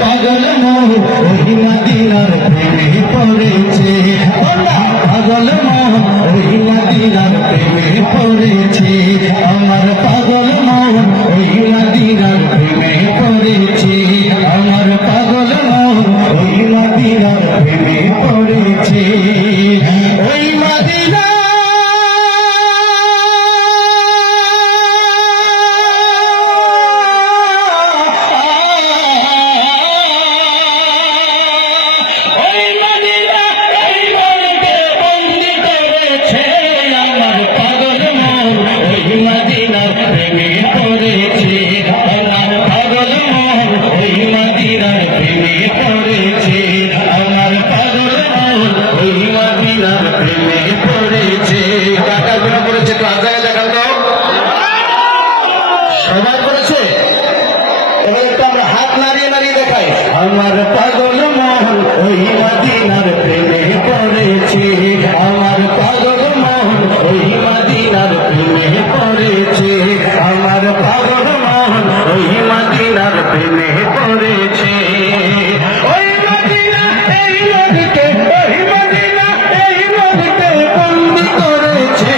পাগল মন ওই মদিনার প্রেমে পড়েছে, পাগল মন ওই মদিনার প্রেমে পড়েছে, আমার পাগল মন ওই মদিনার প্রেমে পড়েছে, আমার পাগল মন ওই মদিনার প্রেমে পড়েছে। ওই মদিনা সবাই করেছে, এবার একটু আমরা হাত নাড়িয়ে নাড়িয়ে দেখাই। আমার পাগল মন ওই মদিনার প্রেমে পড়েছে, আমার পাগল মন ওই মদিনার প্রেমে পড়েছে, আমার পাগল মন ওই মদিনার প্রেমে পড়েছে। ওই মদিনা এই মনকে, ওই মদিনা এই মনকে বন্দি করেছে,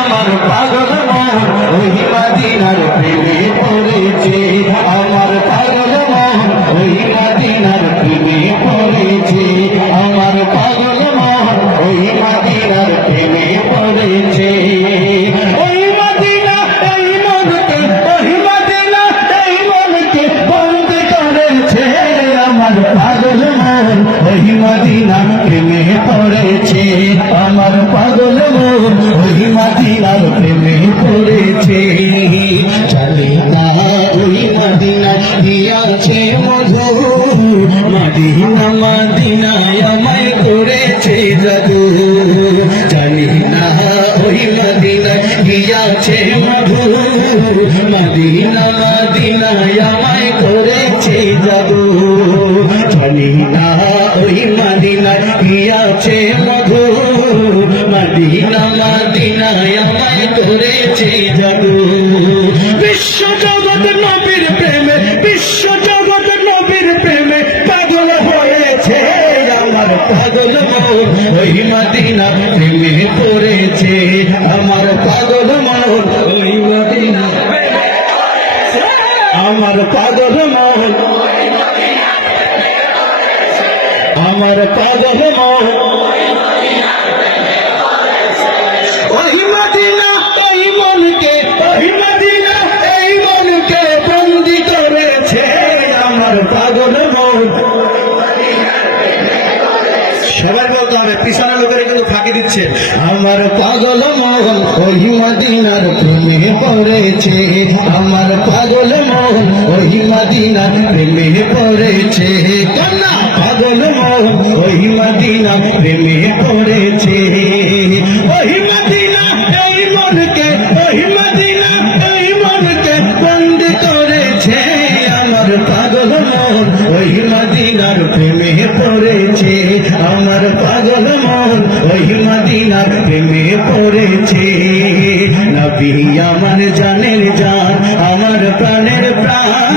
আমার পাগল মন ওই মদিনার প্রেমে পড়েছে, আমার পাগল মন ওই মদিনার প্রেমে পড়েছে, আমার পাগল মন ওই মদিনার প্রেমে পড়েছে। ওই মদিনা এই মনকে, ওই মদিনা এই মনকে বন্দি করেছে, আমার পাগল মন ওই মদিনার প্রেমে পড়েছে, আমার পাগল মন ওই মদিনার প্রেমে পড়েছে। চলে না ওই মদিনা দিয়াছে মধু, মদিনা মদিনায় আমায় করেছে জাদু, জানি না ওই মদিনা দিয়াছে মধু, মদিনা মদিনায় আমায় করেছে জাদু, জানি না ওই মদিনা দিয়াছে মধু, মদিনা মদিনায় আমায় করেছে জাদু। বিশ্ব জগৎ নবীর প্রেমে, বিশ্ব জগৎ নবীর প্রেমে পাগল হয়েছে, আমার পাগল মন ওই মদিনা প্রেমে পড়েছে, আমার পাগল মন ওই মদিনা, আমার পাগল মন, আমার পাগল মন ওই মদিনা এই মনকে, ওই মদিনা এই মনকে বন্দি করেছে, আমার পাগল মন। সবার বলতে হবে, পিছনের লোকেরা কিন্তু ফাঁকি দিচ্ছে। আমার পাগল মন ওই মদিনার প্রেমে পড়েছে, আমার পাগল মন ওই মদিনার প্রেমে পড়েছে, কন্যা পাগল মন ওই মদিনা প্রেমে পড়েছে। ওই মদিনা এই মনকে, ওই মদিনা এই মনকে বন্দি করেছে, আমার পাগল মন ওই মদিনার প্রেমে পড়েছে, আমার পাগল মন ওই মদিনার প্রেমে পড়েছে। নবী আমার জানের জান, আমার প্রাণের প্রাণ,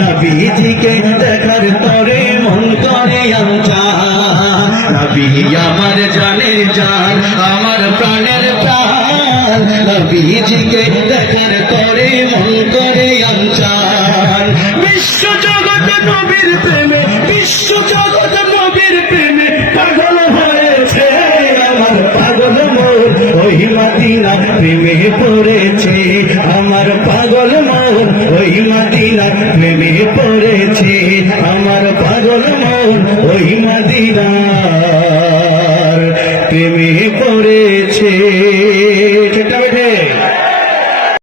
নবীজিকে দেখার পরে মন করে আনচান, নবী আমার জানের জান, আমার প্রাণের প্রাণ, নবীজিকে দেখার পরে মন করে আনচান। বিশ্ব জগৎ নবীর প্রেমে, বিশ্ব জগৎ নবীর প্রেমে পাগল হয়েছে, আমার পাগল মন ওই মদিনা প্রেমে পড়েছে, আমার